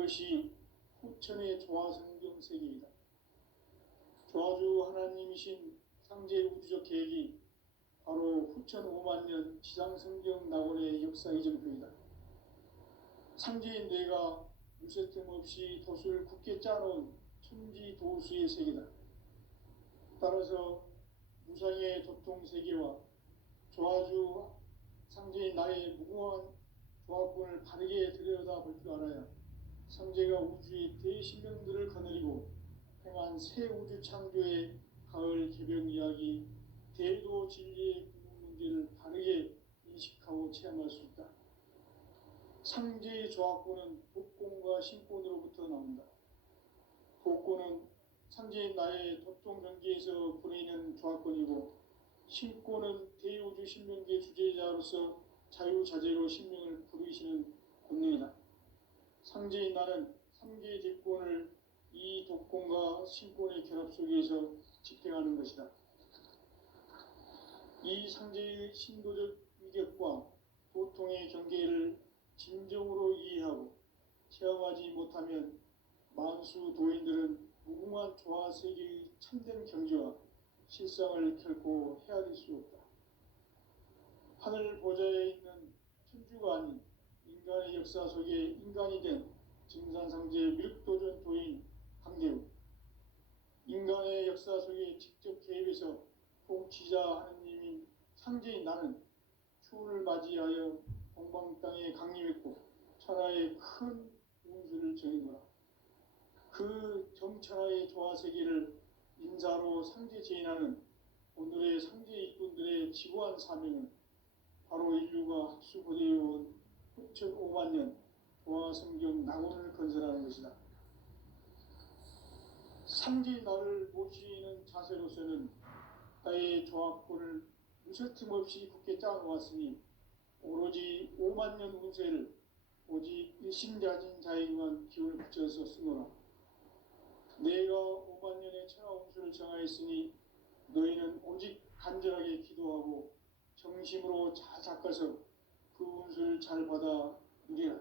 그것이 후천의 조화성경 세계이다. 조화주 하나님이신 상제 우주적 계획이 바로 후천 5만 년 지상성경 낙원의 역사 이정표이다. 상제인 내가 무쇠틈 없이 돛을 굳게 짜놓은 천지도수의 세계다. 따라서 무상의 도통 세계와 조화주 상제인 나의 무궁한 조화권을 바르게 들여다볼 줄 알아야 상제가 우주의 대신명들을 거느리고 행한 새 우주 창조의 가을 개벽 이야기, 대도 진리의 궁극 문제를 바르게 인식하고 체험할 수 있다. 상제의 조화권은 독권과 신권으로부터 나온다. 독권은 상제인 나의 도통 경계에서 보내는 조화권이고, 신권은 대우주 신명계 주제자로서 자유자재로 신명을 부르시는 권능이다. 상제인 나는 3개의 대권을 이 독권과 신권의 결합 속에서 집행하는 것이다. 이 상제의 신도적 위격과 도통의 경계를 진정으로 이해하고 체험하지 못하면 만수 도인들은 무궁한 조화 세계의 참된 경지와 실상을 결코 헤아릴 수 없다. 하늘 보좌에 있는 천주가 아닌 인간의 역사 속에 인간이 된 증산상제 미륵도전 도인 강대우, 인간의 역사 속에 직접 개입해서 통치자 하느님인 상제인 나는 추운을 맞이하여 동방 땅에 강림했고 천하의 큰 운수를 정해노라. 그 정천하의 조화세계를 인사로 상제 제인하는 오늘의 상제 일꾼들의 지고한 사명은 바로 인류가 학수고대해온 후천 5만 년 조화성경 낙원을 건설하는 것이다. 상제인 나를 모시는 자세로서는 나의 조화권을 무쇠틈 없이 굳게 짜놓았으니 오로지 5만 년 운세를 오직 일심가진 자에게만 기운을 붙여서 쓰노라. 내가 5만 년의 천하 운수를 정하였으니 너희는 오직 간절하게 기도하고 정심으로 잘 닦아서 그 운수를 잘 받아 누리라.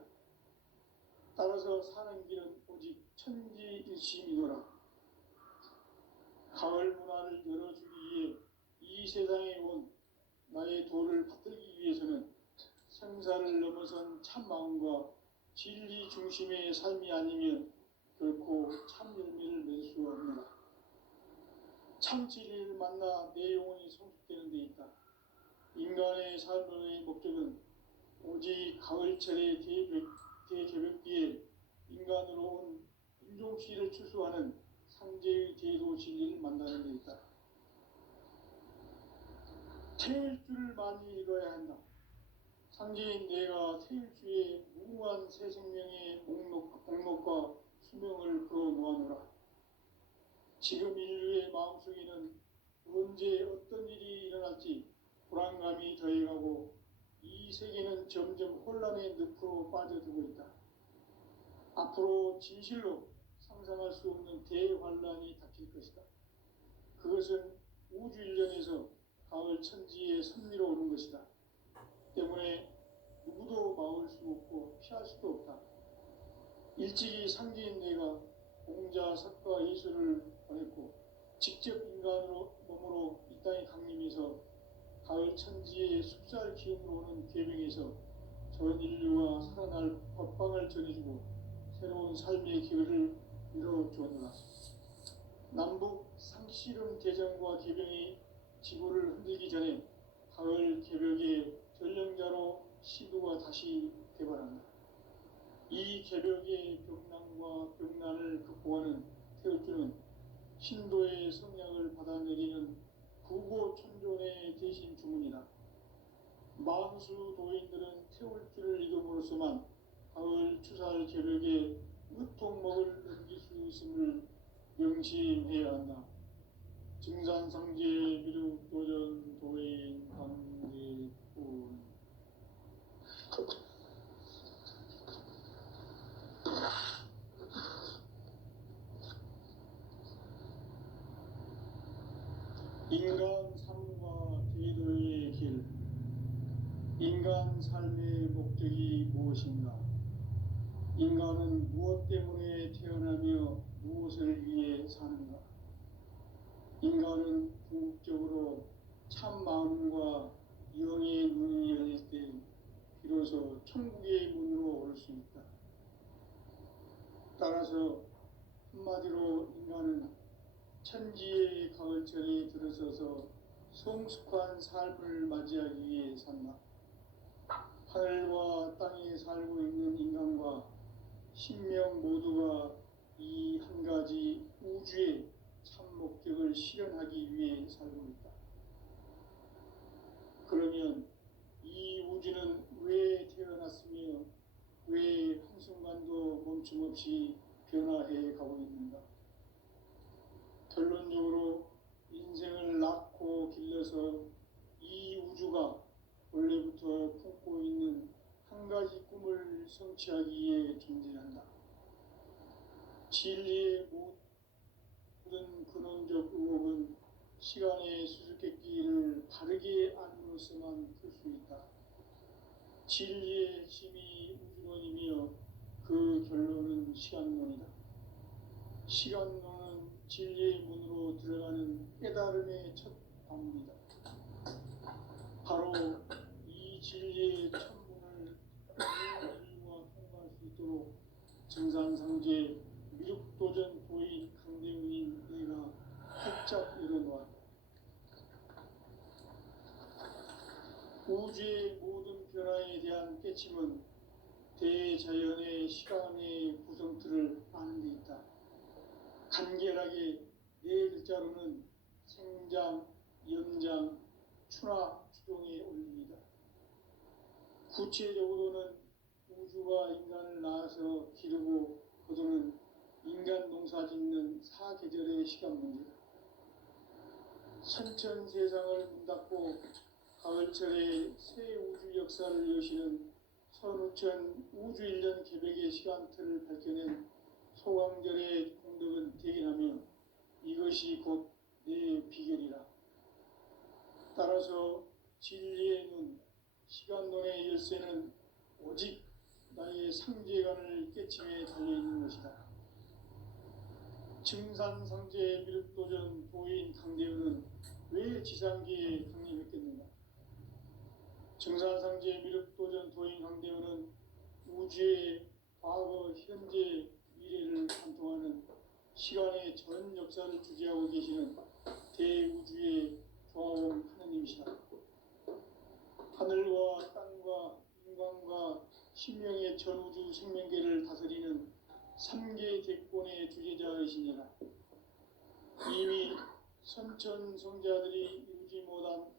따라서 사는 길은 오직 천지일심이노라. 가을 문화를 열어주기 위해 이 세상에 온 나의 도를 받들기 위해서는 생사를 넘어선 참마음과 진리 중심의 삶이 아니면 결코 참 열매를 맺을 수 없노라. 참 진리를 만나 내 영혼이 성숙되는 데 있다. 인간의 삶의 목적은 오직 가을철의 대개벽기에 인간으로 온 인종씨를 추수하는 상제의 대도 진리를 만나는 데 있다. 태일 줄을 많이 읽어야 한다. 상제인 내가 태일주의 무궁한 새 생명의 목록과 수명을 풀어 놓아노라. 지금 인류의 마음속에는 언제 어떤 일이 일어날지 불안감이 더해가고 이 세계는 점점 혼란의 늪으로 빠져들고 있다. 앞으로 진실로 상상할 수 없는 대환란이 닥칠 것이다. 그것은 우주 일련에서 가을 천지의 섭리로 오는 것이다. 때문에 누구도 막을 수 없고 피할 수도 없다. 일찍이 상제인 내가 공자, 석가, 예수를 보냈고 직접 인간으로 몸으로 이 땅에 강림해서 가을 천지의 숲살 기운으로 오는 계명에서 전 인류가 살아날 법방을 전해주고 새로운 삶의 기회를 이뤄주었노라. 남북 상씨름 대전과 개병이 지구를 흔들기 전에 가을 개벽의 전령자로 시도가 다시 개발한다. 이 개벽의 병난과 병난을 극복하는 태울주는 신도의 성량을 받아내리는 구고천존의 대신 주문이다. 만수 도인들은 태울주를 이름으로서만 가을 추살 개벽에 으통먹을 넘길 수 있음을 명심해야 한다. 증산상제 미륵도전 도인 강제군. 인간 삶과 제도의 길. 인간 삶의 목적이 무엇인가? 인간은 무엇 때문에 태어나며 무엇을 위해 사는가? 인간은 궁극적으로 참 마음과 영의 눈이 열릴 때 비로소 천국의 문으로 올 수 있다. 따라서 한마디로 인간은 천지의 가을철에 들어서서 성숙한 삶을 맞이하기 위해 산다. 하늘과 땅에 살고 있는 인간과 신명 모두가 이 한 가지 우주의 참 목적을 실현하기 위해 살고 있다. 그러면 이 우주는 왜 태어났으며 왜 한순간도 멈춤없이 변화해 가고 있는가? 결론적으로 인생을 낳고 길러서 이 우주가 원래부터 품고 있는 한 가지 꿈을 성취하기 위해 존재한다. 진리의 모든 근원적 의혹은 시간의 수수께끼를 바르게 안으로서만 풀 수 있다. 진리의 핵심이 우주론이며 그 결론은 시간론이다. 시간론은 진리의 문으로 들어가는 깨달음의 첫 방문이다. 바로 이 진리의 천문을 모든 인류가 통과할 수 있도록 정산상제 미륵도전 도인 강대훈인 내가 활짝 열어놓았다. 우주의 모든 변화에 대한 깨침은 대자연의 시간의 구성틀을 아는 데 있다. 간결하게 네 글자로는 생장, 연장, 추나 추동에 올립니다. 구체적으로는 우주가 인간을 낳아서 기르고 거두는 인간 농사 짓는 사계절의 시간 문제다. 선천 세상을 문 닫고 가을철에 새 우주 역사를 여시는 선우천 우주 1년 개백의 시간틀을 밝혀낸 소강절의 공덕은 대견하며 이것이 곧 내 비결이라. 따라서 진리의 눈, 시간론의 열쇠는 오직 나의 상제관을 깨침에 달려있는 것이다. 증산상제 미륵도전 도인 강대훈은 왜 지상기에 강림했겠는가? 증산상제 미륵도전 도인 강대훈은 우주의 과거, 현재, 미래를 관통하는 시간의 전 역사를 주재하고 계시는 대우주의 조화원 하느님이시다. 하늘과 땅과 인간과 신명의 전우주 생명계를 다스리는 3계 대권의 주제자이시니라. 이미 선천성자들이 이루지 못한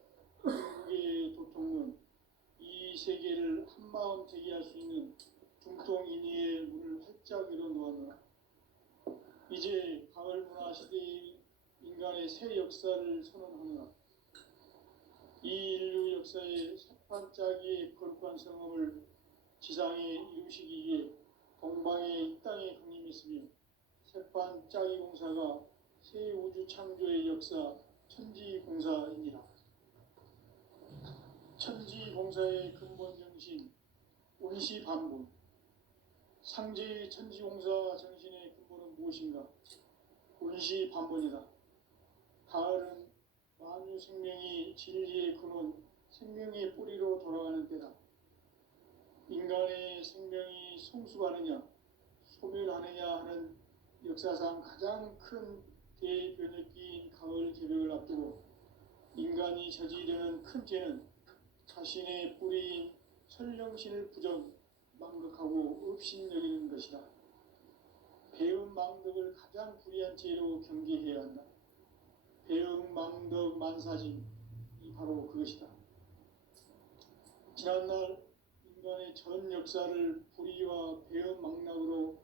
중국의 도통론, 이 세계를 한마음 대기할 수 있는 중통인의의 문을 활짝 열어놓았노라. 이제 가을 문화 시대의 인간의 새 역사를 선언하노라. 이 인류 역사의 삽판짜기의 거룩한 성험을 지상에 이루시기 위해 동방의 이 땅에 강림했으며 새판짜기 공사가 새 우주 창조의 역사 천지공사이니라. 천지공사의 근본 정신 운시반본. 상제의 천지공사 정신의 근본은 무엇인가? 운시반본이다. 가을은 만유 생명이 진리의 근원, 생명의 뿌리로 돌아가는 때다. 인간의 생명이 성숙하느냐, 소멸하느냐 하는 역사상 가장 큰 대변혁기인 가을 개벽을 앞두고 인간이 저지르는 큰 죄는 자신의 뿌리인 설령신을 부정, 망극하고 업신여기는 것이다. 배음 망덕을 가장 불의한 죄로 경계해야 한다. 배음 망덕 만사진, 이 바로 그것이다. 지난날 인간의 전 역사를 불의와 배음 망락으로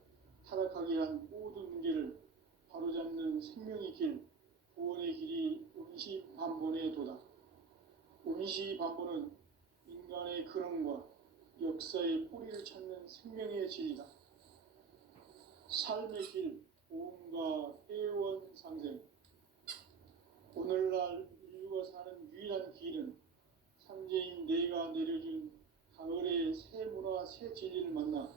타락하게 한 모든 문제를 바로잡는 생명의 길, 구원의 길이 운시반본의 도다. 운시반본은 인간의 근원과 역사의 뿌리를 찾는 생명의 진리다. 삶의 길, 보험과 회원상생. 오늘날 인류가 사는 유일한 길은 삼재인 내가 내려준 가을의 새 문화, 새 진리를 만나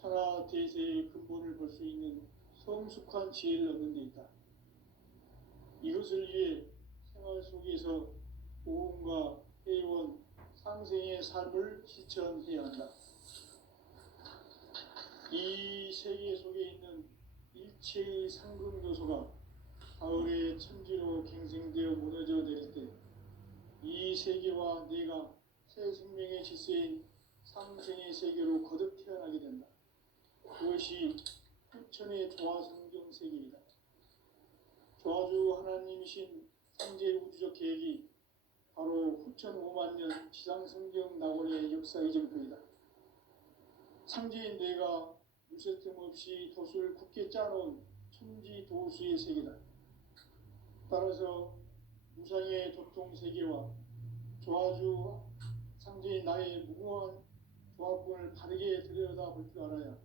천하 대세의 근본을 볼 수 있는 성숙한 지혜를 얻는 데 있다. 이것을 위해 생활 속에서 오음과 회원, 상생의 삶을 실천해야 한다. 이 세계 속에 있는 일체의 상금 요소가 가을의 천지로 갱생되어 무너져 내릴 때 이 세계와 내가 새 생명의 질서인 상생의 세계로 거듭 태어나게 된다. 그것이 후천의 조화성경 세계이다. 조화주 하나님이신 상제 우주적 계획이 바로 후천 5만 년 지상성경 낙원의 역사의 정표이다. 상제인 내가 유세틈 없이 돛을 굳게 짜놓은 천지 도수의 세계다. 따라서 무상의 도통 세계와 조화주 상제인 나의 무궁한 조합권을 바르게 들여다볼 줄 알아야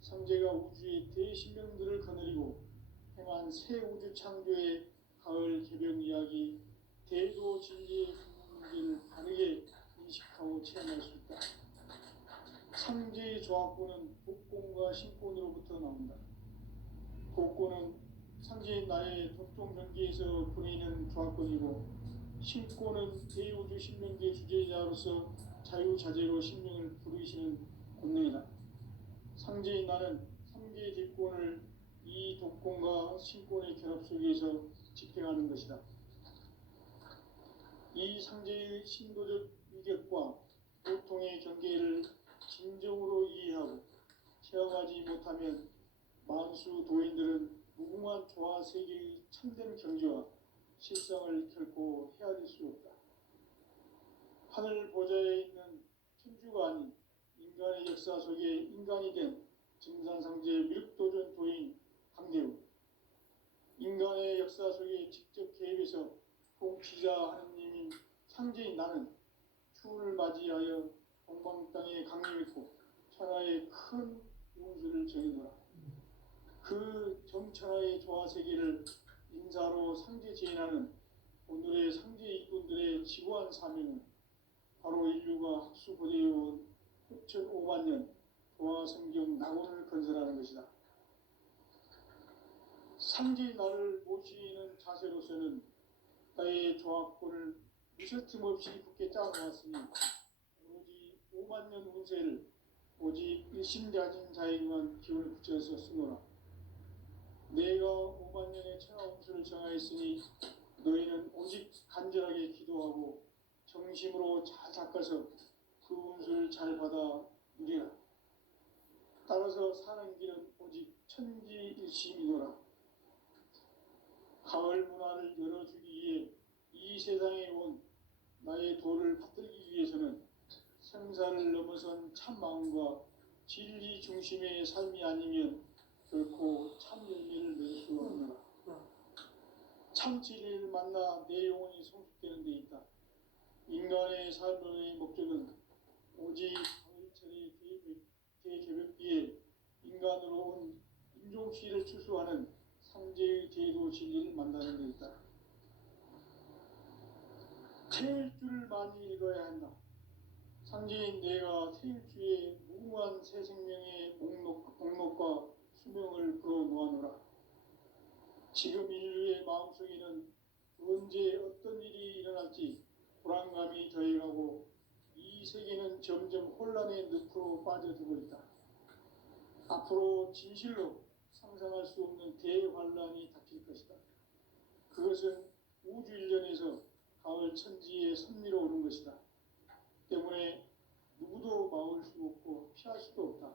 상제가 우주의 대신명들을 거느리고 행한 새 우주 창조의 가을 개병 이야기 대도 진리의 문제를 바르게 인식하고 체험할 수 있다. 상제의 조합권은 복권과 신권으로부터 나온다. 복권은 상제인 나의 도통 경계에서 보내는 조합권이고 신권은 대우주 신명계 주제자로서 자유자재로 신명을 부르시는 권능이다. 상제인 나는 3개의 뒷권을 이 독권과 신권의 결합 속에서 집행하는 것이다. 이 상제의 신도적 위격과 보통의 경계를 진정으로 이해하고 체험하지 못하면 만수 도인들은 무궁한 조화 세계의 참된 경지와 실상을 결코 헤아릴 수 없다. 하늘 보좌에 있는 천주가 아닌 인간의 역사 속에 인간이 된 증산상제 미륵도전 도인 강대우, 인간의 역사 속에 직접 개입해서 통치자 하느님인 상제인 나는 추운을 맞이하여 동방 땅에 강림했고 천하의 큰 운수를 정해놓아 그 정천하의 조화세계를 인사로 상제 제인하는 오늘의 상제 일꾼들의 지구한 사명은 바로 인류가 학수고대해온 후천 5만 년 조화성경 낙원을 건설하는 것이다. 상제인 나를 모시는 자세로서는 나의 조합권을 무셔틈 없이 굳게 짜놓았으니 오로지 5만 년 운세를 오직 일심자진 자에게만 기운을 붙여서 쓰노라. 내가 5만 년의 천하 운수를 정하였으니 너희는 오직 간절하게 기도하고 정심으로 잘 닦아서 그 운수를 잘 받아 누리라. 따라서 사는 길은 오직 천지일심이노라. 가을 문화를 열어주기 위해 이 세상에 온 나의 도를 받들기 위해서는 생사를 넘어선 참 마음과 진리 중심의 삶이 아니면 결코 참 열매를 맺을 수 없노라. 참 진리를 만나 내 영혼이 성숙되는 데 있다. 인간의 삶의 목적은 오직 가을철의 대개벽기에 인간으로 온 인종시를 추수하는 상제의 제도 진리를 만나는 데 있다. 태일주를 많이 읽어야 한다. 상제인 내가 태일주의 무궁한 새 생명의 목록과 수명을 불어놓아노라. 지금 인류의 마음속에는 언제 어떤 일이 일어날지 불안감이 더해가고 이 세계는 점점 혼란의 늪으로 빠져들고 있다. 앞으로 진실로 상상할 수 없는 대환란이 닥칠 것이다. 그것은 우주 일련에서 가을 천지의 섭리로 오는 것이다. 때문에 누구도 막을 수 없고 피할 수도 없다.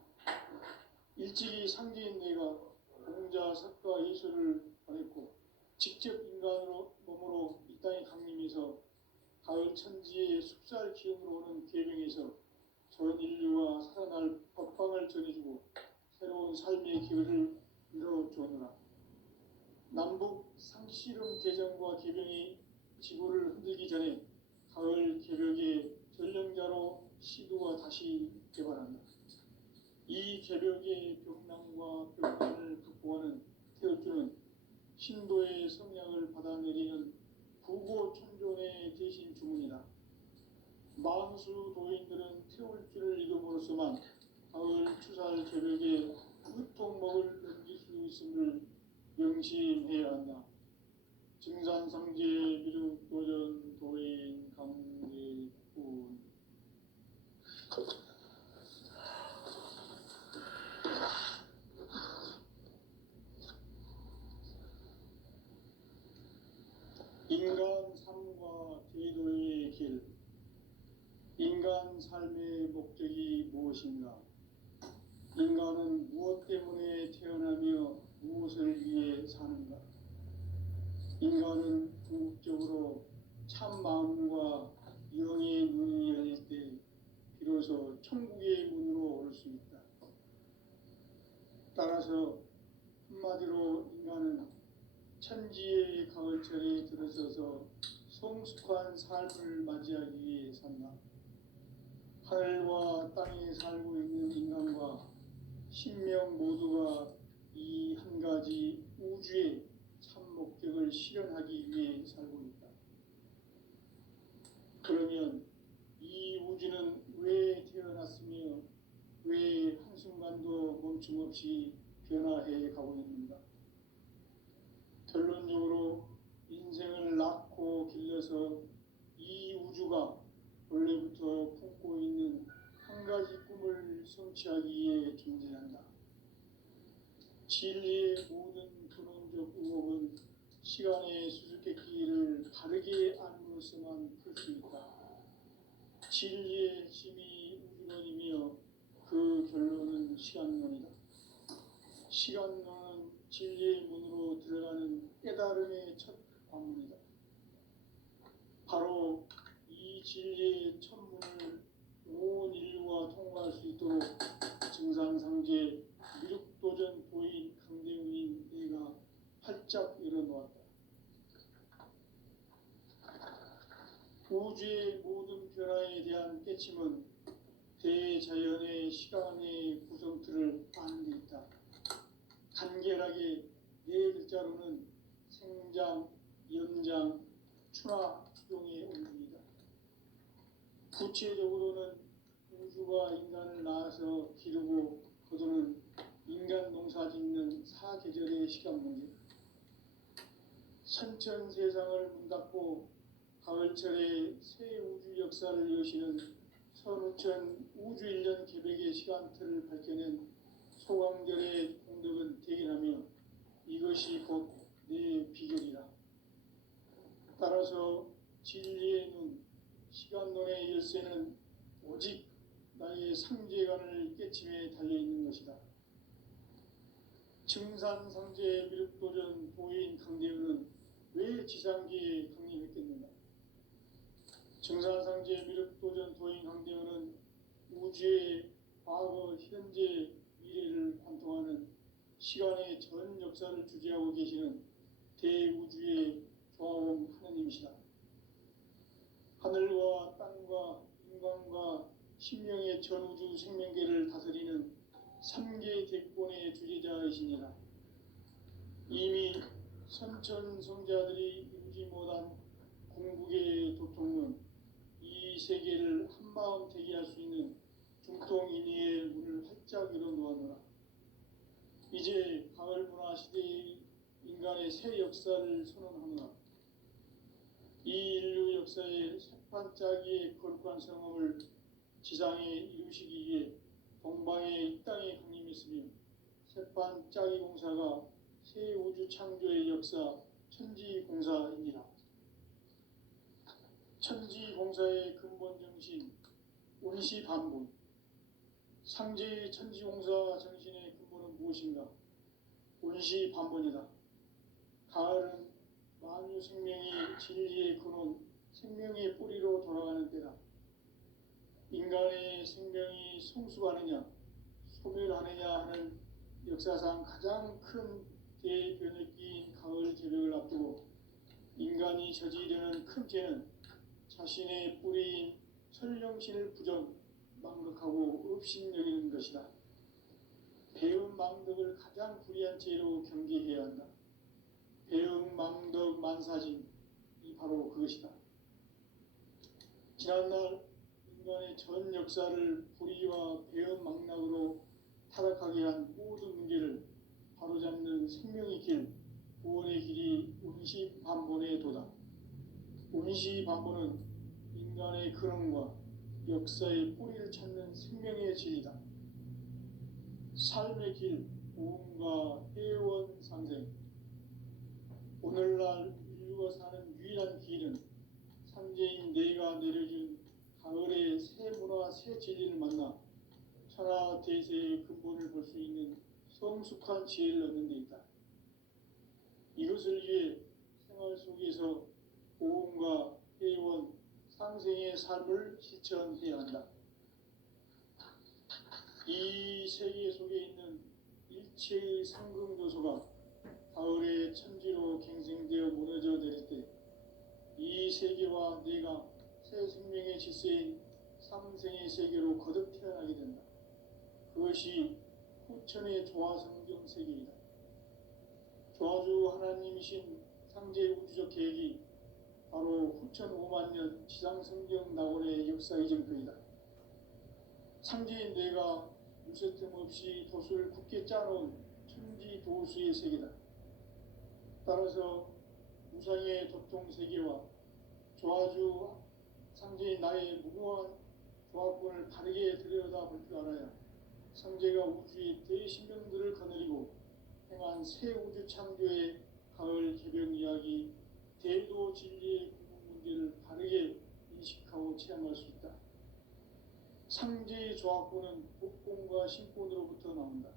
일찍이 상제인 내가 공자, 석가, 예수를 보냈고 직접 인간으로 몸으로 이 땅에 강림해서 가을 천지의 숙살 기운으로 오는 계명에서 전 인류와 살아날 법방을 전해주고 새로운 삶의 기회를 이뤄주느라. 남북 상씨름 대전과 개병이 지구를 흔들기 전에 가을 개벽의 전령자로 시도가 다시 개발한다. 이 개벽의 벽난과 벽난을 극복하는 태울주는 신도의 성량을 받아내리는 부고 천존의 대신 주문이다. 만수 도인들은 태울주를 읽음으로써만 가을 추살 저녁에 으통먹을 넘길 수 있음을 명심해야 한다. 증산상제 미륵 도전 도인 강대군. 인간 삶과 제도의 길. 인간 삶의 목적이 무엇인가? 인간은 무엇 때문에 태어나며 무엇을 위해 사는가? 인간은 궁극적으로 참 마음과 영의 문이 열릴 때 비로소 천국의 문으로 올 수 있다. 따라서 한마디로 인간은 천지의 가을철에 들어서서 성숙한 삶을 맞이하기 위해 산다. 하늘과 땅에 살고 있는 인간과 신명 모두가 이 한 가지 우주의 참 목적을 실현하기 위해 살고 있다. 그러면 이 우주는 왜 태어났으며 왜 한순간도 멈춤없이 변화해 가고 있는가? 결론적으로 인생을 낳고 길러서 이 우주가 원래부터 품고 있는 한 가지 꿈을 성취하기 위해 존재한다. 진리의 모든 근원적 의혹은 시간의 수수께끼를 바르게 알므로서만 풀 수 있다. 진리의 핵심이 우주론이며 그 결론은 시간론이다. 시간론은 진리의 문으로 들어가는 깨달음의 첫 관문이다. 바로 이 진리의 첫 문을 온 인류가 통과할 수 있도록 증산상제 미륵도전 도인 강대훈인 내가 활짝 열어놓았다. 우주의 모든 변화에 대한 깨침은 대자연의 시간의 구성틀을 아는 데 있다. 간결하게 네 글자로는 생장, 연장, 추나 추동의 원리이다. 구체적으로는 우주가 인간을 낳아서 기르고 거두는 인간 농사 짓는 사계절의 시간 문제. 선천 세상을 문 닫고 가을철에 새 우주 역사를 여시는 선우천 우주 1년 계백의 시간틀을 밝혀낸 소강절의 공덕은 대견하며 이것이 곧 내 비결이라. 따라서 진리의 눈, 시간론의 열쇠는 오직 나의 상제관을 깨침에 달려있는 것이다. 증산상제 미륵도전 도인 강대훈은 왜 지상기에 강림했겠는가? 증산상제 미륵도전 도인 강대훈은 우주의 과거, 현재, 미래를 관통하는 시간의 전 역사를 주재하고 계시는 대우주의 조화원 하느님이시다. 하늘과 땅과 인간과 신명의 전우주 생명계를 다스리는 3개 대권의 주제자이시니라. 이미 선천성자들이 이루지 못한 궁극의 도통은 이 세계를 한마음 되게 할 수 있는 중통인의의 문을 활짝 열어놓았노라. 이제 가을 문화 시대의 인간의 새 역사를 선언하노라. 이 인류 역사의 새반짝이의 거룩한 성험을 지상에 이루시기 위해 동방의 이 땅에 강림했으며 새반짝이 공사가 새 우주 창조의 역사 천지공사입니다. 천지공사의 근본 정신 운시반본. 상제의 천지공사 정신의 근본은 무엇인가? 운시반본이다. 가을은 만유 생명이 진리의 근원, 생명의 뿌리로 돌아가는 때다. 인간의 생명이 성숙하느냐, 소멸하느냐 하는 역사상 가장 큰 대변혁기인 가을 개벽을 앞두고 인간이 저지르는 큰 죄는 자신의 뿌리인 설령신을 망각하고 업신여기는 것이다. 배운 망덕을 가장 불의한 죄로 경계해야 한다. 배운 망덕 만사진, 이 바로 그것이다. 지난날 인간의 전 역사를 불의와 배은망락으로 타락하게 한 모든 문제를 바로잡는 생명의 길, 구원의 길이 운시반본의 도다. 운시반본은 인간의 근원과 역사의 뿌리를 찾는 생명의 진리다. 삶의 길, 구원과 회원 상생. 오늘날 인류가 사는 유일한 길은 삼재인 내가 내려준 가을의 새 문화, 새 진리를 만나 천하 대세의 근본을 볼 수 있는 성숙한 지혜를 얻는 데 있다. 이것을 위해 생활 속에서 보험과 회원, 상생의 삶을 실천해야 한다. 이 세계 속에 있는 일체의 상승조소가 가을의 천지로 갱생되어 무너져 내릴 때 이 세계와 내가 새 생명의 질서인 삼생의 세계로 거듭 태어나게 된다. 그것이 후천의 조화성경 세계이다. 조화주 하나님이신 상제 우주적 계획이 바로 후천 5만 년 지상성경 낙원의 역사 이정표이다. 상제인 내가 무쇠틈 없이 돛을 굳게 짜놓은 천지 도수의 세계다. 따라서 우상의 도통 세계와 조화주 상제인 나의 무모한 조합권을 바르게 들여다볼 줄 알아야 상제가 우주의 대신명들을 거느리고 행한 새 우주 창조의 가을 개벽 이야기, 대도 진리의 궁극 문제를 바르게 인식하고 체험할 수 있다. 상제의 조합권은 복권과 신권으로부터 나온다.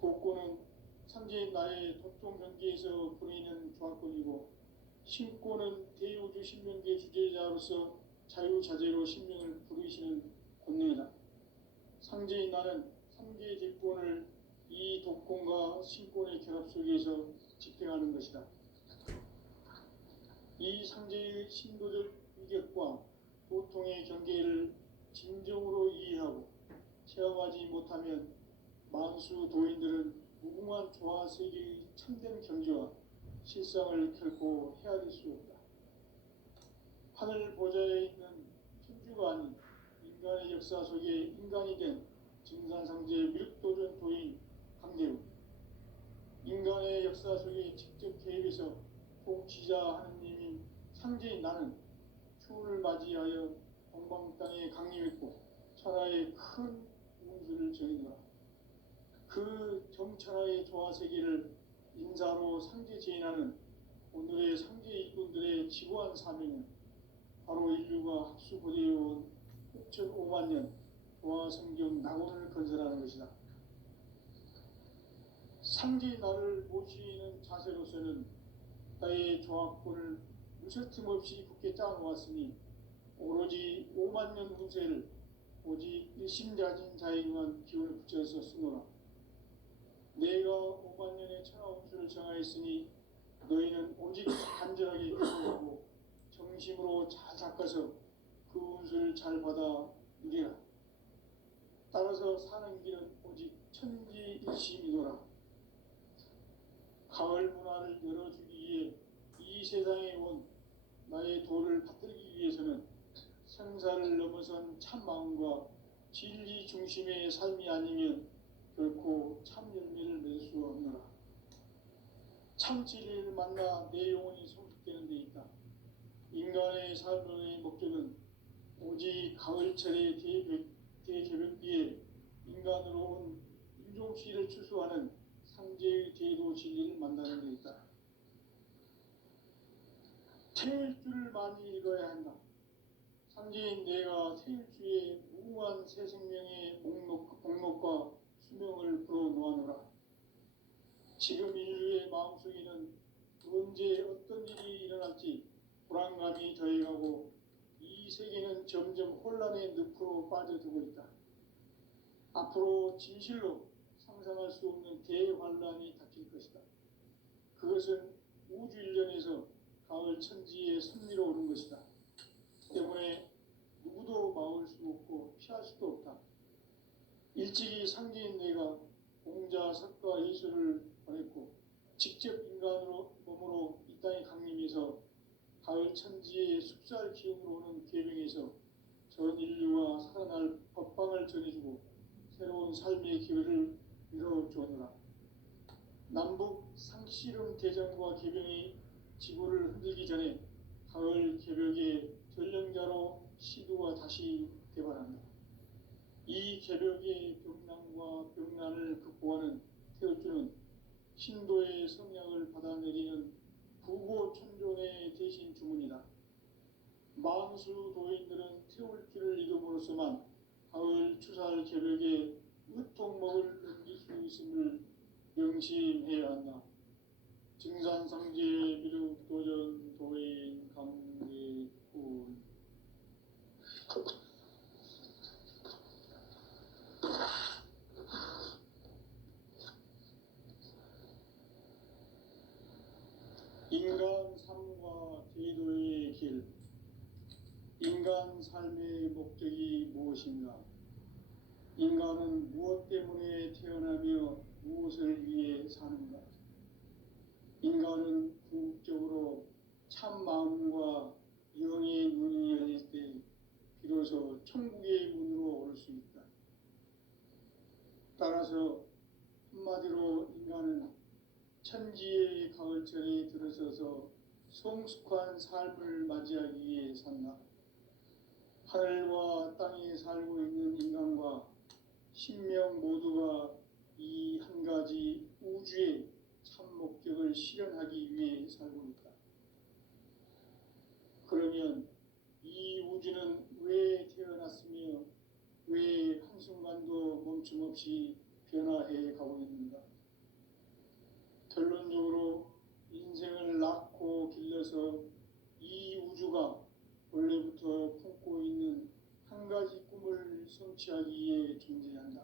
복권은 상제인 나의 도통 경계에서 보이는 조합권이고, 신권은 대우주 신명계 주제자로서 자유자재로 신명을 부르시는 권능이다. 상제인 나는 상제의 뒷권을 이 독권과 신권의 결합 속에서 집행하는 것이다. 이 상제의 신도적 위격과 고통의 경계를 진정으로 이해하고 체험하지 못하면 만수 도인들은 무궁한 조화 세계의 참된 경지와 실상을 결코 헤아릴 수 없다. 하늘 보좌에 있는 천주가 아닌 인간의 역사 속에 인간이 된 증산상제 미륵도전 도인 강대우, 인간의 역사 속에 직접 개입해서 통치자 하느님인 상제인 나는 추운을 맞이하여 동방 땅에 강림했고 천하의 큰 운수를 정의노라. 그 정천하의 조화세계를 인사로 상제 제인하는 오늘의 상제 일꾼들의 지고한 사명은 바로 인류가 합수고대해온 후천 5만 년 조화성경 낙원을 건설하는 것이다. 상제의 나를 모시는 자세로서는 나의 조합권을 무쇠틈 없이 굳게 짜놓았으니 오로지 5만 년 운세를 오직 일심자진 자에게만 기운을 붙여서 쓰노라. 내가 5만 년의 천하 운수를 정하였으니 너희는 오직 간절하게 기도하고 정심으로 잘 닦아서 그 운수를 잘 받아 누리라. 따라서 사는 길은 오직 천지일심이노라. 가을 문화를 열어주기 위해 이 세상에 온 나의 도를 받들기 위해서는 생사를 넘어선 참 마음과 진리 중심의 삶이 아니면 결코 참 열매를 맺을 수 없노라. 참 진리를 만나 내 영혼이 성숙되는 데 있다. 인간의 삶의 목적은 오직 가을철의 대개벽기에 인간으로 온 인종시를 추수하는 상제의 대도 진리를 만나는 데 있다. 태일주를 많이 읽어야 한다. 상제인 내가 태일주의 무궁한 새 생명의 목록과 수명을 불어놓아노라. 지금 인류의 마음속에는 언제 어떤 일이 일어날지 불안감이 더해가고 이 세계는 점점 혼란의 늪으로 빠져들고 있다. 앞으로 진실로 상상할 수 없는 대환란이 닥칠 것이다. 그것은 우주 일련에서 가을 천지의 섭리로 오는 것이다. 때문에 누구도 막을 수 없고 피할 수도 없다. 일찍이 상제인 내가 공자, 석가, 예수를 보냈고 직접 인간으로 몸으로 이 땅에 강림해서 가을 천지의 숲살 기운으로 오는 계명에서 전 인류와 살아날 법방을 전해주고 새로운 삶의 기회를 열어주었노라. 남북 상씨름 대전과 개병이 지구를 흔들기 전에 가을 개벽의 전령자로 시도가 다시 개발한다. 이 개벽의 병난과 병난을 극복하는 태어주는 신도의 성약을 받아내리는 부고천존의 대신 주문이다. 만수 도인들은 태울주를 이름으로서만 가을 추살 개벽에 으통먹을 넘길 수 있음을 명심해야 한다. 증산상제 미륵도전 도인 강대군. 인간 삶과 제도의 길. 인간 삶의 목적이 무엇인가? 인간은 무엇 때문에 태어나며 무엇을 위해 사는가? 인간은 궁극적으로 참 마음과 영의 눈이 열릴 때 비로소 천국의 문으로 오를 수 있다. 따라서 한마디로 인간은 천지의 가을철에 들어서서 성숙한 삶을 맞이하기 위해 산다. 하늘과 땅에 살고 있는 인간과 신명 모두가 이 한 가지 우주의 참 목적을 실현하기 위해 살고 있다. 그러면 이 우주는 왜 태어났으며 왜 한순간도 멈춤없이 변화해 가고 있는가? 결론적으로 인생을 낳고 길러서 이 우주가 원래부터 품고 있는 한 가지 꿈을 성취하기 위해 존재한다.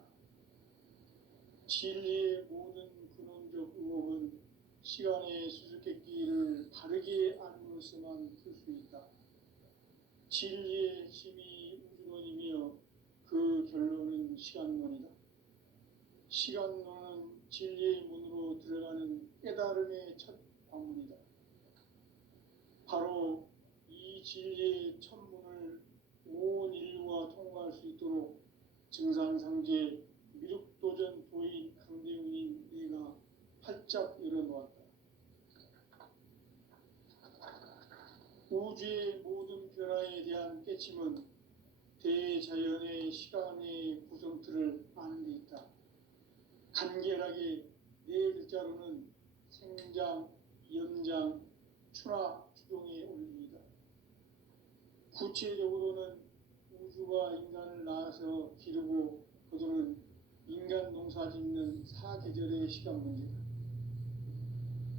진리의 모든 근원적 의혹은 시간의 수수께끼를 바르게 알므로서만 풀 수 있다. 진리의 핵심이 우주론이며 그 결론은 시간론이다. 시간론은 진리의 문으로 들어가는 깨달음의 첫 관문이다. 바로 이 진리의 첫 문을 온 인류가 통과할 수 있도록 증산상제 미륵도전 도인 강대훈인 내가 활짝 열어놓았다. 우주의 모든 변화에 대한 깨침은 대자연의 시간의 구성틀을 아는 데 있다. 간결하게 네 글자로는 생장, 연장, 추나 추동의 원리이다. 구체적으로는 우주가 인간을 낳아서 기르고 거두는 인간 농사 짓는 사계절의 시간 문제다.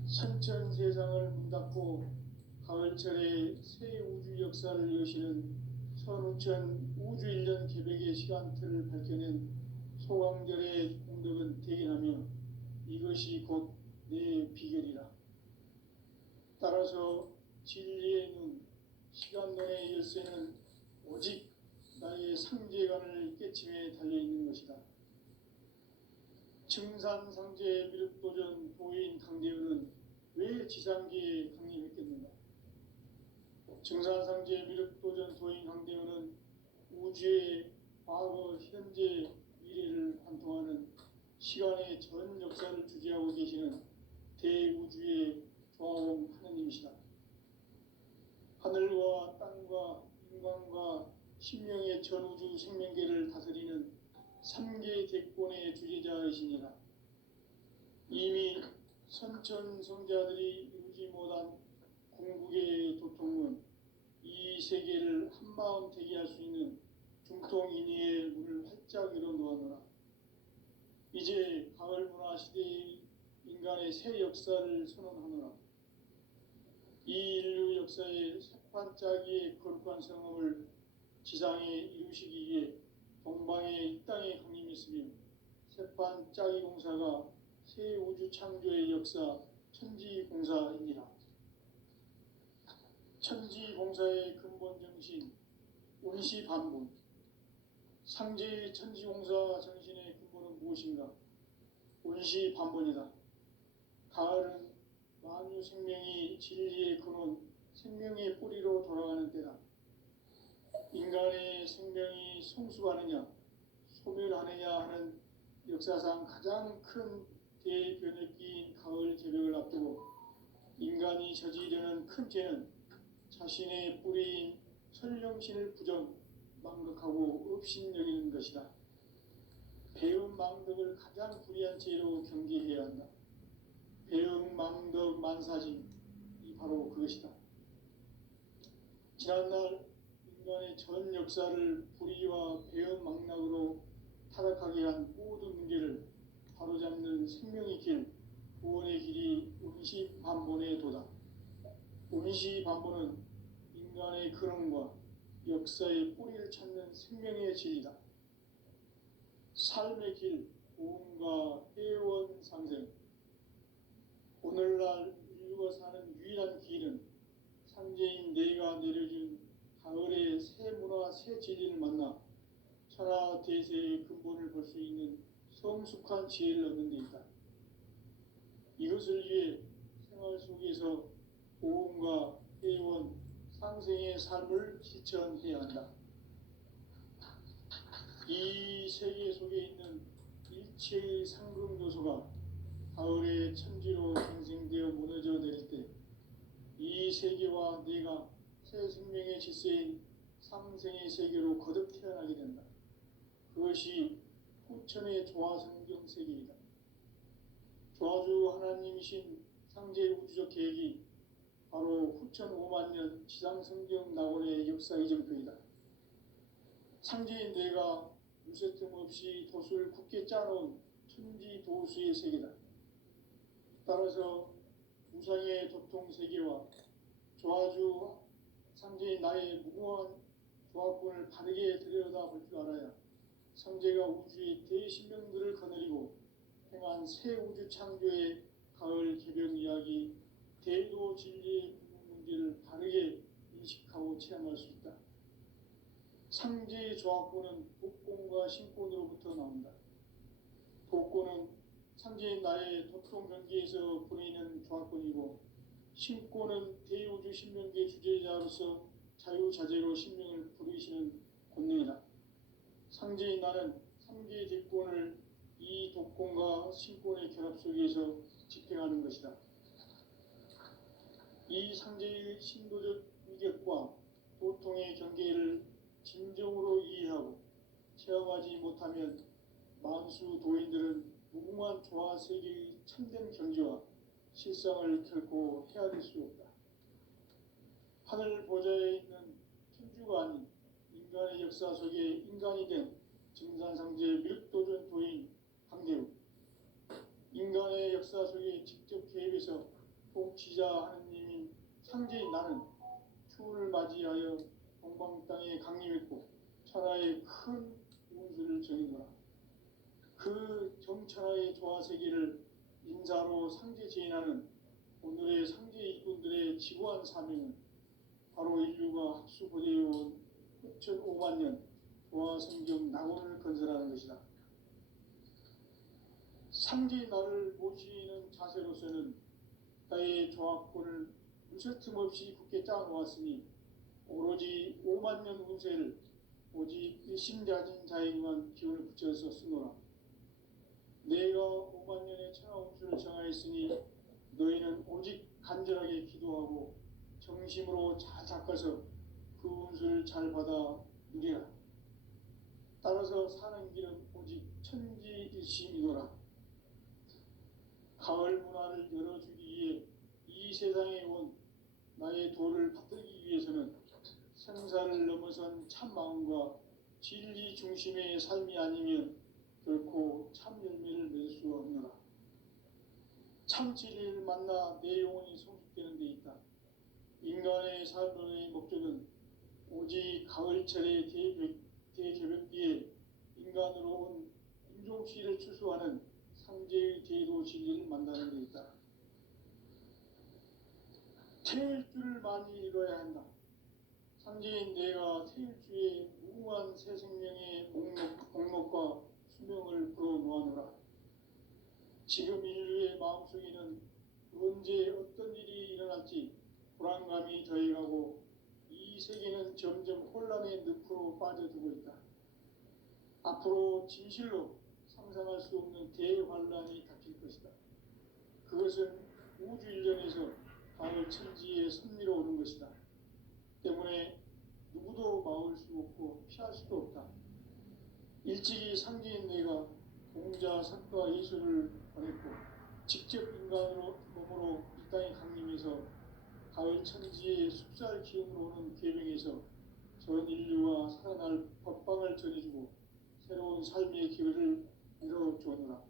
선천 세상을 문닫고 가을철에 새 우주 역사를 여시는 선우천 우주일년 개벽의 시간틀을 밝혀낸 소강절의 공덕은 대견하며 이것이 곧 내 비결이라. 따라서 진리의 눈, 시간론의 열쇠는 오직 나의 상제관을 깨침에 달려있는 것이다. 증산상제 미륵도전 도인 강대훈은 왜 지상계에 강림했겠는가? 증산상제 미륵도전 도인 강대훈은 우주의 과거, 현재, 미래를 관통하는 시간의 전 역사를 주재하고 계시는 대우주의 조화원 하느님이시다. 하늘과 땅과 인간과 신명의 전우주 생명계를 다스리는 3개 대권의 주재자이시니라. 이미 선천성자들이 이루지 못한 궁극의 도통은 이 세계를 한마음 되게 할 수 있는 중통인의의 문을 활짝 열어놓았노라. 이제 가을 문화 시대의 인간의 새 역사를 선언하노라. 이 인류 역사의 새판 짜기의 거룩한 성험을 지상에 이루시기 위해 동방의 이 땅에 강림했으며 새판 짜기 공사가 새 우주 창조의 역사 천지공사이니라. 천지공사의 근본 정신 운시반본. 상제의 천지공사 정신의 근본은 무엇인가? 운시반본이다. 가을은 만유 생명이 진리의 근원, 생명의 뿌리로 돌아가는 때다. 인간의 생명이 성숙하느냐 소멸하느냐 하는 역사상 가장 큰 대변혁기인 가을 개벽을 앞두고 인간이 저지르는 큰 죄는 자신의 뿌리인 선령신을 부정 망각하고 업신여기는 것이다. 배은 망덕을 가장 불의한 죄로 경계해야 한다. 배은 망덕 만사징이 바로 그것이다. 지난날 인간의 전 역사를 불의와 배은 망락으로 타락하게 한 모든 문제를 바로잡는 생명의 길, 구원의 길이 운시반본의 도다. 운시반본은 인간의 근원과 역사의 뿌리를 찾는 생명의 진리다. 삶의 길, 고음과 회원 상생. 오늘날 인류가 사는 유일한 길은 상제인 내가 내려준 가을의 새 문화, 새 진리를 만나 천하 대세의 근본을 볼 수 있는 성숙한 지혜를 얻는 데 있다. 이것을 위해 생활 속에서 고음과 회원, 상생의 삶을 실천해야 한다. 이 세계 속에 있는 일체의 상금 요소가 가을의 천지로 생생되어 무너져 내릴 때 이 세계와 내가 새 생명의 질서인 상생의 세계로 거듭 태어나게 된다. 그것이 후천의 조화성경 세계이다. 조화주 하나님이신 상제 우주적 계획이 바로 후천 5만년 지상성경 낙원의 역사 이정표이다. 상제인 내가 유세 틈 없이 도수를 굳게 짜놓은 천지 도수의 세계다. 따라서 우상의 도통 세계와 조화주 상제인 나의 무궁한 조합권을 바르게 들여다볼 줄 알아야 상제가 우주의 대신명들을 거느리고 행한 새 우주 창조의 가을 개벽 이야기 대도 진리의 문제를 바르게 인식하고 체험할 수 있다. 상제의 조합권은 복권과 신권으로부터 나온다. 복권은 상제인 나의 도통 경계에서 보내는 조합권이고 신권은 대우주 신명계 주제자로서 자유자재로 신명을 부르시는 권능이다. 상제인 나는 상계 대권을 이 독권과 신권의 결합 속에서 집행하는 것이다. 이 상제의 신도적 위격과 도통의 경계를 진정으로 이해하고 체험하지 못하면 만수 도인들은 무궁한 조화 세계의 참된 경지와 실상을 결코 헤아릴 수 없다. 하늘 보좌에 있는 천주가 아닌 인간의 역사 속에 인간이 된 증산상제 밀도전 도인 강대우, 인간의 역사 속에 직접 개입해서 통치자 하느님인 상제인 나는 추운을 맞이하여 동방 땅에 강림했고 천하의 큰 운수를 정해노라. 그 정천하의 조화세계를 인사로 상제 제인하는 오늘의 상제 일꾼들의 지구한 사명은 바로 인류가 학수고대해온 6,500만 년 조화성경 낙원을 건설하는 것이다. 상제의 나를 모시는 자세로서는 나의 조합권을 무쇠틈 없이 굳게 짜놓았으니 오로지 5만 년 운세를 오직 일심자진 자에게만 기운을 붙여서 쓰노라. 내가 5만 년의 천하 운수를 정하였으니 너희는 오직 간절하게 기도하고 정심으로 잘 닦아서 그 운수를 잘 받아 누리라. 따라서 사는 길은 오직 천지일심이노라. 가을 문화를 열어주기 위해 이 세상에 온 나의 도를 받들기 위해서는 생사를 넘어선 참마음과 진리 중심의 삶이 아니면 결코 참 열매를 맺을 수 없노라. 참 진리를 만나 내 영혼이 성숙되는 데 있다. 인간의 삶의 목적은 오직 가을철의 대개벽기에 인간으로 온 인종시를 추수하는 상제의 대도 진리를 만나는 데 있다. 태일주를 많이 읽어야 한다. 상제인 내가 태일주의 무궁한 새 생명의 목록과 수명을 불어놓아노라. 지금 인류의 마음속에는 언제 어떤 일이 일어날지 불안감이 더해가고 이 이 세계는 점점 혼란의 늪으로 빠져들고 있다. 앞으로 진실로 상상할 수 없는 대환란이 닥칠 것이다. 그것은 우주 일련에서 가을 천지의 섭리로 오는 것이다. 때문에 누구도 막을 수 없고 피할 수도 없다. 일찍이 상제인 내가 공자, 석가, 예수를 보냈고 직접 인간으로 몸으로 이 땅에 강림해서 가을 천지의 숲살 기운으로 오는 계명에서 전 인류와 살아날 법방을 전해주고 새로운 삶의 기회를 열어주었노라.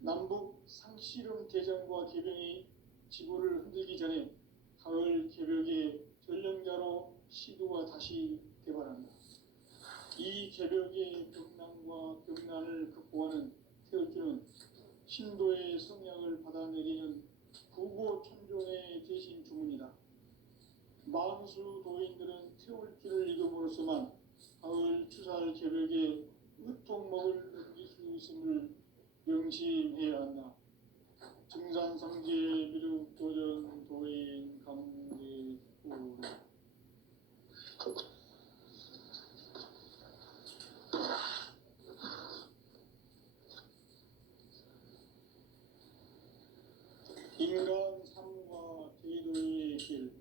남북 상씨름 대전과 계병이 지구를 흔들기 전에 가을 개벽의 전령자로 시도가 다시 개발한다. 이 개벽의 벽난과 벽난을 극복하는 태울주는 신도의 성약을 받아내리는 구고천종의 대신 주문이다. 만수 도인들은 태울주를 읽음으로써만 가을 추살 개벽에 으통먹을 넘길 수 있음을 명심해야 한다. 증산상제 미륵 도전 도인 강제 구 인간 삶과 제도의 길.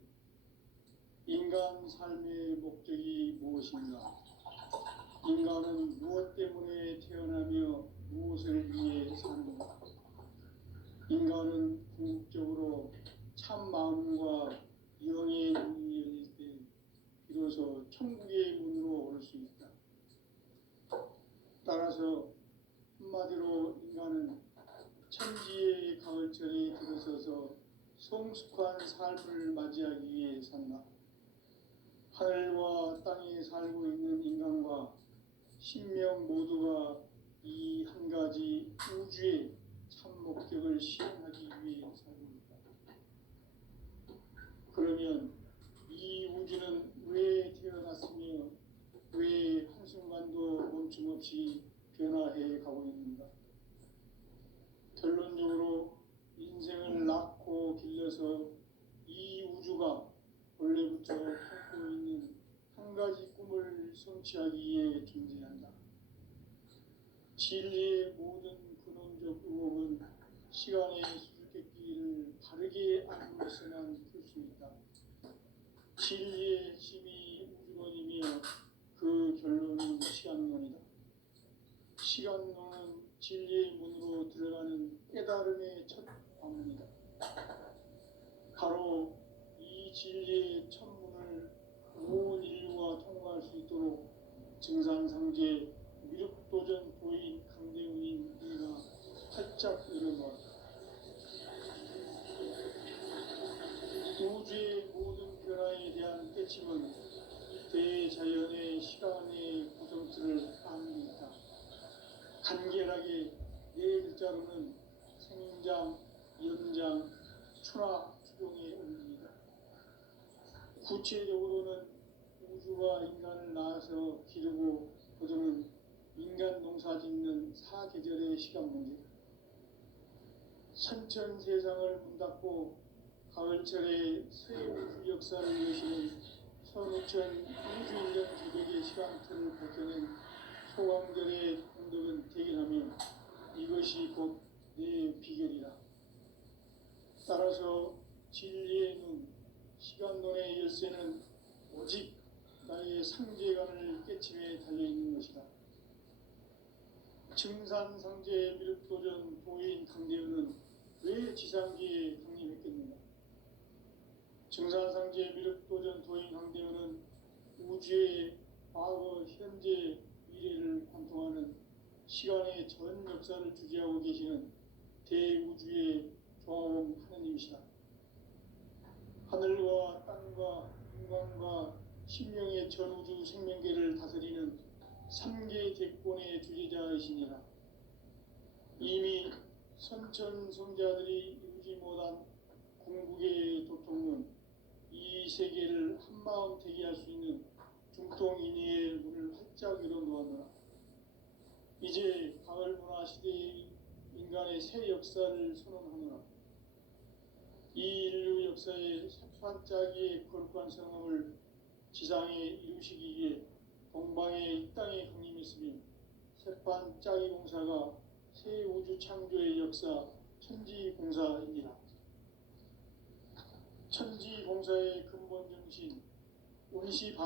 인간 삶의 목적이 무엇인가? 인간은 무엇 때문에 태어나며 무엇을 위해 사는가? 인간은 궁극적으로 참 마음과 영의 문이 열릴 때 비로소 천국의 문으로 오를 수 있다. 따라서 한마디로 인간은 천지의 가을철에 들어서서 성숙한 삶을 맞이하기 위해 산다. 하늘과 땅에 살고 있는 인간과 신명 모두가 이 한 가지 우주의 참 목적을 실현하기 위해 살고 있다. 그러면 이 우주는 왜 태어났으며 왜 한순간도 멈춤없이 변화해 가고 있는가? 결론적으로 인생을 낳고 길러서 이 우주가 원래부터 품고 있는 한 가지 꿈을 성취하기 위해 존재한다. 진리의 모든 근원적 의혹은 시간의 수수께끼를 바르게 알고서만 풀 수 있다. 진리의 핵심이 우주론이며 그 결론은 시간론이다. 시간론은 진리의 문으로 들어가는 깨달음의 첫 방문이다. 바로 이 진리의 첫 문을 온 인류가 통과할 수 있도록 증산상제 미륵도전 도인 강대훈인 우리가 활짝 열어놓았다. 우주의 모든 변화에 대한 깨침은 대자연의 시간의 구성틀을 아는 데 있다. 간결하게 네 글자로는 생장, 연장, 추나 추종의 원리이다. 구체적으로는 우주가 인간을 낳아서 기르고 거두는 인간 농사 짓는 사계절의 시간 문제다. 선천 세상을 문닫고 가을철에 새 우주 역사를 여시는 선우천 우주인전 기백의 시간틀을 밝혀낸 소강절의 공덕은 대견하며 이것이 곧 내 비결이다. 따라서 진리의 눈, 시간론의 열쇠는 오직 나의 상제관을 깨침에 달려있는 것이다. 증산상제 미륵도전 도인 강대훈은 왜 지상기에 강림했겠는가? 증산상제 미륵도전 도인 강대훈은 우주의 과거, 현재, 미래를 관통하는 시간의 전 역사를 주재하고 계시는 대우주의 조화원 하느님이시다. 하늘과 땅과 인간과 신명의 전우주 생명계를 다스리는 3개 대권의 주제자이시니라. 이미 선천성자들이 이루지 못한 궁극의 도통은 이 세계를 한마음 되게 할 수 있는 중통인의의 문을 활짝 열어놓았노라. 이제 가을 문화 시대의 인간의 새 역사를 선언하노라. 이 인류 역사의 첫 반짝이의 거룩한 성함을 지상에 이루시기 위해 동방의 이 땅에 강림했으며 새판 짜기 공사가 새 우주 창조의 역사 천지공사입니다. 천지공사의 근본 정신 운시